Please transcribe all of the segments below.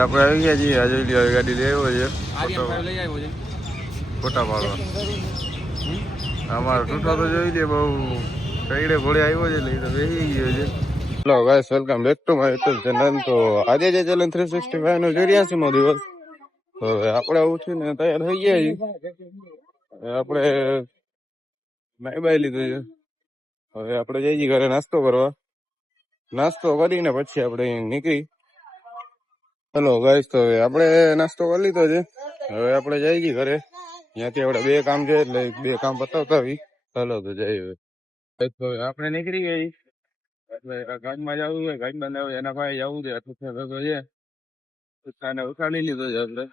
આપણે આવી ગયા છીએ આજે ગાડી લઈ આવ્યો છે ફોટા પાડવા. અમારો ટૂંકો તો જોઈ લે બહુ કઈડે ઘોડે આવ્યો છે એટલે તો બેસી ગયો છે. Hello guys, welcome back to my YouTube channel. તો આજે જે ચેલેન્જ 365 નો 84મો દિવસ. તો આપણે ઉઠીને તૈયાર થઈ ગયા છીએ. આપણે નાઈ બાઈ લીધું છે. હવે આપણે જઈ છીએ ઘરે નાસ્તો કરવા. નાસ્તો કરીને પછી આપણે નીકળી. હેલો ગાઈસ, તો હવે આપણે નાસ્તો કરી લીધો છે. હવે આપણે જઈ છીએ ઘરે. ત્યાંથી આપણે બે કામ છે એટલે બે કામ પતાવતા આવી. ચાલો તો જઈએ. તો આપણે નીકળી ગઈ એટલે ગામમાં જવું હોય, ગામ બંધ આવે એના પાસે જવું છે. ભેગો છે ઉઠાડી લીધો છે આપણે.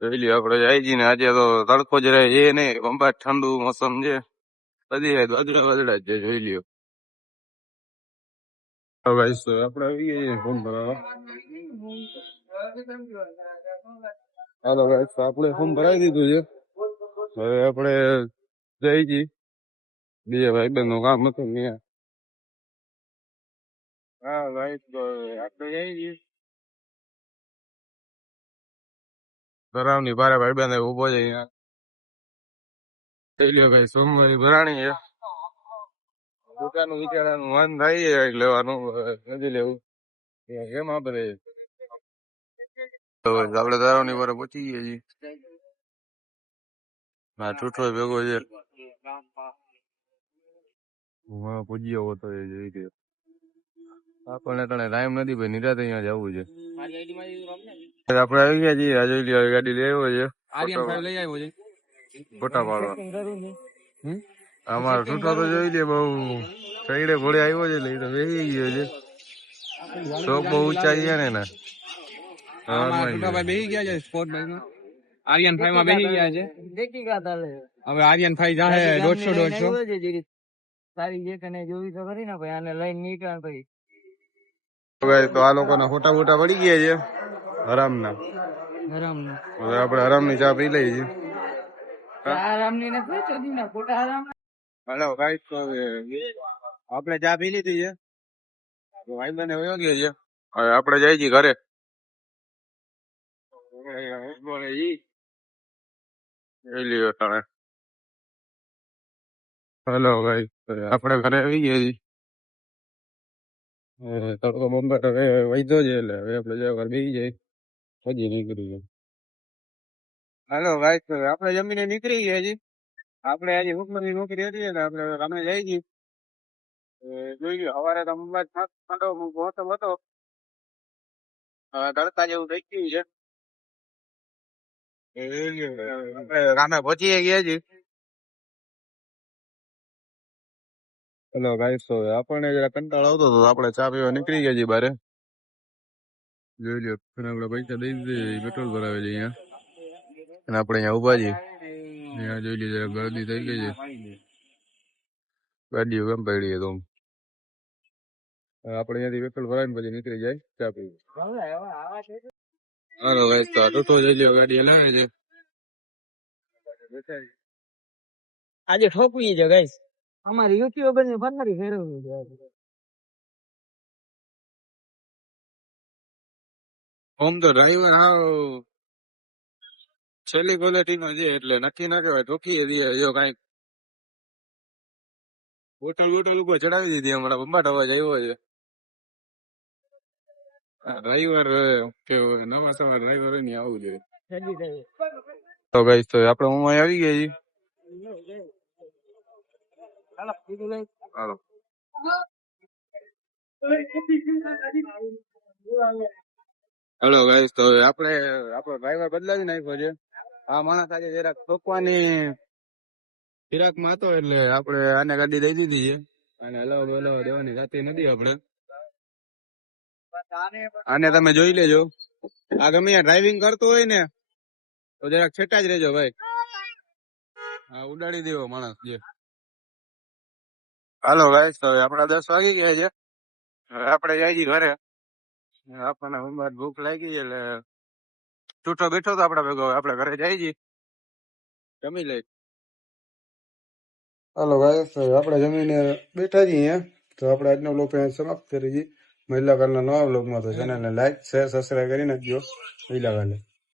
જોઈ લ્યો આપણે જાય છીએ ને આજે તો તડકો જ રહે એ નહીં, બંબાટ ઠંડુ મોસમ છે. બધી વાદળા જ છે, જોઈ લ્યો. ગાઈસ, આપણે આવી ગઈએ ફોન ભરાવા. હાલો ગાઈસ, આપણે ફોર્મ ભરાવી દીધું છે. હવે આપણે જઈ છીએ બીજા ભાઈબંધ નું કામ હતું ત્યાં. હા ગાઈસ, આપણે જઈ છીએ તરાવની બારે. ભાઈબંધ ઉભો છે અહીંયા. જઈ લ્યો ભાઈ, સોમવારી ભરાણી છે. દુકાનનું વિચારવાનું મન થાય છે લેવાનું, નથી લેવું એમ આપણે. આપણે તરાવની બારે પહોંચી ગયા છીએ. ના છૂટો ભેગો છે. પૂજી આવો તો એ જોઈ રહ્યો. આપણને તને ટાઈમ નથી ભાઈ, નિરાતે અહીંયા જવું છે. આપણે આવી ગયા છીએ. આ જોઈ લ્યો ગાડી લઈ આવ્યો છે ફોટા પાડવા. અમારો છૂટો તો જોઈ લે બહુ કઈડે ઘોડે આવ્યો છે એટલે તો બેસી ગયો છે. શોખ બહુ ઊંચા છે ને એના. બેસી ગયા છે સ્પોર્ટ બાઇક માં. આર્યન 5 માં બેસી ગયા છે. હવે આર્યન 5 જાહે 150 સારી જે કને જોવી તો કરી ને ભાઈ, આને લઈને નીકળ ભાઈ. તો આ લોકોના ફોટા ફોટા પડી ગયા છે હરામના. હવે આપણે હરામની ચા પી લઈએ છીએ. આરામની નથી ચોદીના ફોટા આરામ. હેલો ગાઈસ, તો આપણે ચા પી લીધી છે. ભાઈ બને વયો ગયો છે. હવે આપણે જઈ છીએ ઘરે. હેલો ગાઈસ, આપણે ઘરે આવી ગયા છીએ. તડકો બંબાટ હવે વૈધો છે એટલે હવે આપણે ઘર બેસી જાય પછી નીકળી જાય. હેલો ગાઈસ, આપણે જમીને નીકળી ગયા છીએ. આપણે આજે હુકમની નોકરી હતી એટલે આપણે રામે જઈ છીએ. જોઈ ગયો સવારે તો મુંબઈ ઠંડો મોસમ હતો. તડકા જેવું થઈ ગયું છે. આપણે રામે પહોંચી ગયા છીએ. હેલો ગાઈસ, તો આપણને જરા કંટાળો આવતો હતો આપણે ચા પીવા નીકળી ગયા છીએ બારે. જોઈ લ્યો આપણે પૈસા દઈ દીધે, પેટ્રોલ ભરાવે છે અહીંયા. અને આપણે અહીંયા ઉભા છીએ. અહીંયા જોઈ લીધે ગરદી થઈ ગઈ છે. ગાડીઓ કેમ પડી તો આપણે અહીંયાથી પેટ્રોલ ભરાવીને પછી નીકળી જાય ચા પીવા. હાલો ગાઈસ, તો ટોટો જઈ લ્યો ગાડી હલાવે છે. આજે ઠોકવી છે ગાઈસ, અમારી યુટ્યુબર ની ફરમારી ફેરવવી છે. આમ તો ડ્રાઈવર હાવ છેલ્લી ક્વોલિટી નો છે એટલે નક્કી ના કહેવાય. ઠોકી દે જો કઈક બોટલ ઉપર ચડાવી દીધી. હમણાં બંબાટ અવાજ આવ્યો છે. ડ્રાઈવર કેવું નવા સવા ડ્રાઈવર ની આવું જોઈએ. તો ગાઈસ, તો આપણે હું આવી ગયા છીએ. હાલો હેલો ગાઈસ, તો આપણે આપણો ડ્રાઈવર બદલાવી નાખ્યો છે. આ માણસ આજે જરાક ઠોકવાની ફિરાકમાં હતો એટલે આપણે આને ગાડી દઈ દીધી છે. અને હલાવ દેવાની જાતી નથી આપણે. આને તમે જોઈ લેજો. આ ગમે ડ્રાઇવિંગ કરતો હોય ને તો જરાક છેટા જ રહેજો ભાઈ. હા, ઉડાડી દેવો માણસ જે. હાલો ગાઈસ, તો આપડા 10 વાગી ગયા છે. હવે આપણે જઈ છીએ ઘરે. આપણને ભૂખ લાગી છે એટલે છૂટો બેઠો તો આપડા ભેગો. આપણે ઘરે જઈ છીએ, જમી લઈ. હાલો ગાઈસ, આપણે જમીને બેઠા છીએ. તો આપણે આજનો બ્લોગ સમાપ્ત કરી છીએ. મહિલા કાલના નવા વ્લોગમાં તો ચેનલને લાઈક શેર સબસ્ક્રાઈબ કરી નાખજો મહિલા કાલે